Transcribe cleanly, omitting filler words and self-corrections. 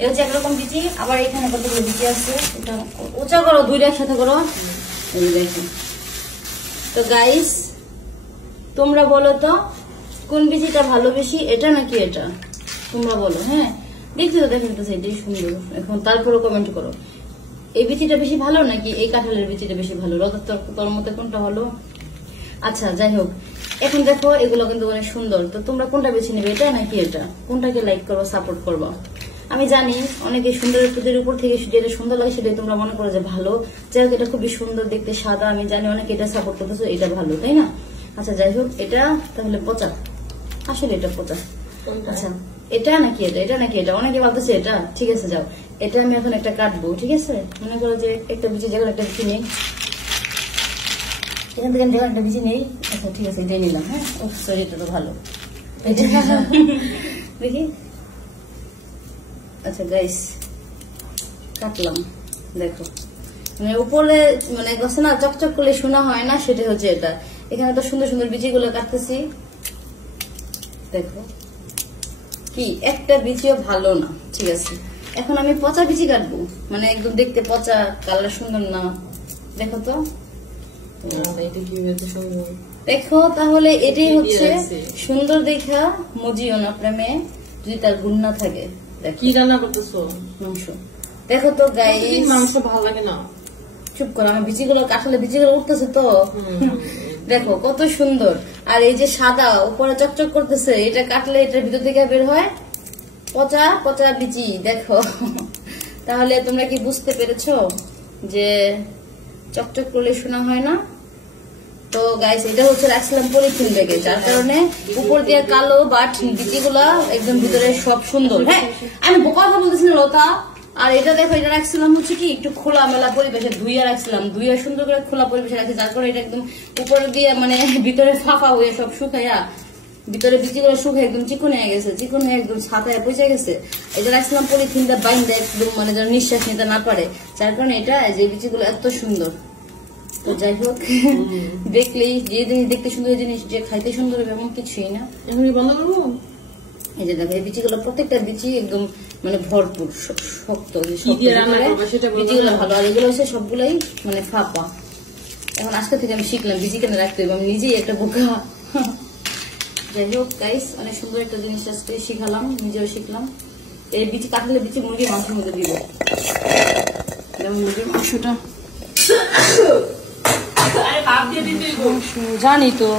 এ হচ্ছে একরকম বিচি। আবার এখানে কতগুলো বিচি আছে, এটা উঁচা করো, দুইটা একসাথে করো। দেখো তো গাইস, তোমরা বলো তো কোন বিচিটা ভালো বেশি, এটা নাকি এটা? তোমরা বলো। হ্যাঁ, দেখছি তো, দেখেন তো এটাই সুন্দর। এখন তারপরে কমেন্ট করো, এই বিচিটা বেশি ভালো নাকি এই কাঁঠালের বিচিটা বেশি ভালো? রথের তোর মতে কোনটা ভালো? আচ্ছা যাই হোক, এখন দেখো এগুলো কিন্তু অনেক সুন্দর। তো তোমরা কোনটা বেছে নেবে, এটা নাকি এটা? কোনটাকে লাইক করবো, সাপোর্ট করবো? আমি জানি অনেকে সুন্দরের প্রতির উপর থেকে যেটা সুন্দর লাগে সেটাই তোমরা মনে করো যে ভালো। যাই হোক, এটা খুবই সুন্দর দেখতে, সাদা। আমি জানি অনেকে এটা সাপোর্ট করতেছো, এটা ভালো, তাই না? আচ্ছা যাই হোক, এটা তাহলে পচা, আসলে এটা পচা। আচ্ছা, এটা নাকি এটা, এটা নাকি এটা? অনেকে ভাবতেছে এটা। ঠিক আছে যাও, এটা আমি এখন একটা কাটবো। ঠিক আছে, মনে করো যে একটা বিচি, যেখানে একটা বিচি নেই, এখান থেকে যেখানে একটা বিচি নেই। আচ্ছা ঠিক আছে, এটাই নিলাম। হ্যাঁ, ও সরি, এটা তো ভালো। দেখি। আচ্ছা গাইস, কাটলাম, দেখো মানে উপরে মানে গছে না চকচক করলে শোনা হয় না, সেটা হচ্ছে এটা। এখানে তো সুন্দর সুন্দর বিচি গুলো কাটতেছি, দেখো কি একটা বিচিও ভালো না। ঠিক আছে, এখন আমি পচা বিচি কাটবো, মানে একদম দেখতে পচা, কালার সুন্দর না। দেখো তো, দেখো তাহলে এটাই হচ্ছে সুন্দর দেখা। মজিও না প্রেমে যদি তার গুণ না থাকে। কি রান্না করতেছো? মাংস। দেখো তো গাইস, মাংস ভালো লাগে না? চুপ করো, আমার বিচিগুলো, কাঁঠালের বিচিগুলো উঠতেছে তো। দেখো কত সুন্দর। আর এই যে সাদা উপরে চকচক করতেছে, এটা কাটলে এটার ভিতর থেকে বের হয় পচা পচা বিচি। দেখো তাহলে তোমরা কি বুঝতে পেরেছো যে চকচক করলে শোনা হয় না? তো গাইস, এটা হচ্ছে রাখছিলাম পলিথিন ব্যাগে, যার কারণে উপর দিয়ে কালো, বাট বিচিগুলা একদম ভিতরে সব সুন্দর। হ্যাঁ, আমি কথা বলতেছি না লতা। আর এটা দেখো, এটা রাখছিলাম হচ্ছে কি একটু খোলা মেলা পরিবেশে, ধুইয়া রাখছিলাম, ধুইয়া সুন্দর করে খোলা পরিবেশে রাখছি, যার কারণে এটা একদম উপরে দিয়ে মানে ভিতরে ফাঁপা হয়ে সব শুকাইয়া, ভিতরে বিচিগুলো শুকাই একদম চিকন হয়ে গেছে, চিকন হয়ে একদম ছাতায় পচে গেছে। এটা রাখছিলাম পলিথিনটা বাইন্দা একদম, মানে যেন নিঃশ্বাস নিতে না পারে, যার কারণে এটা যে বিচিগুলো এত সুন্দর। তো যাই হোক, দেখলেই যে জিনিস দেখতে সুন্দর, জিনিস যে খাইতে সুন্দর হবে এমন কিছুই না। এখন বন্ধ করবো। এই যে দেখো, এই বিচিগুলো প্রত্যেকটা বিচি একদম মানে ভরপুর, শক্ত বিচিগুলো ভালো। আর এগুলো হচ্ছে সবগুলাই মানে ফাঁপা। এখন আজকে থেকে আমি শিখলাম বিচি কেন রাখতে হবে, আমি নিজেই একটা বোকা। যাই হোক গাইস, অনেক সুন্দর একটা জিনিস আজকে শিখালাম, নিজেও শিখলাম। এই বিচি, কাঁঠালের বিচি মুরগির মাংসের মধ্যে দিব, যেমন মুরগির মাংসটা। জানি তো।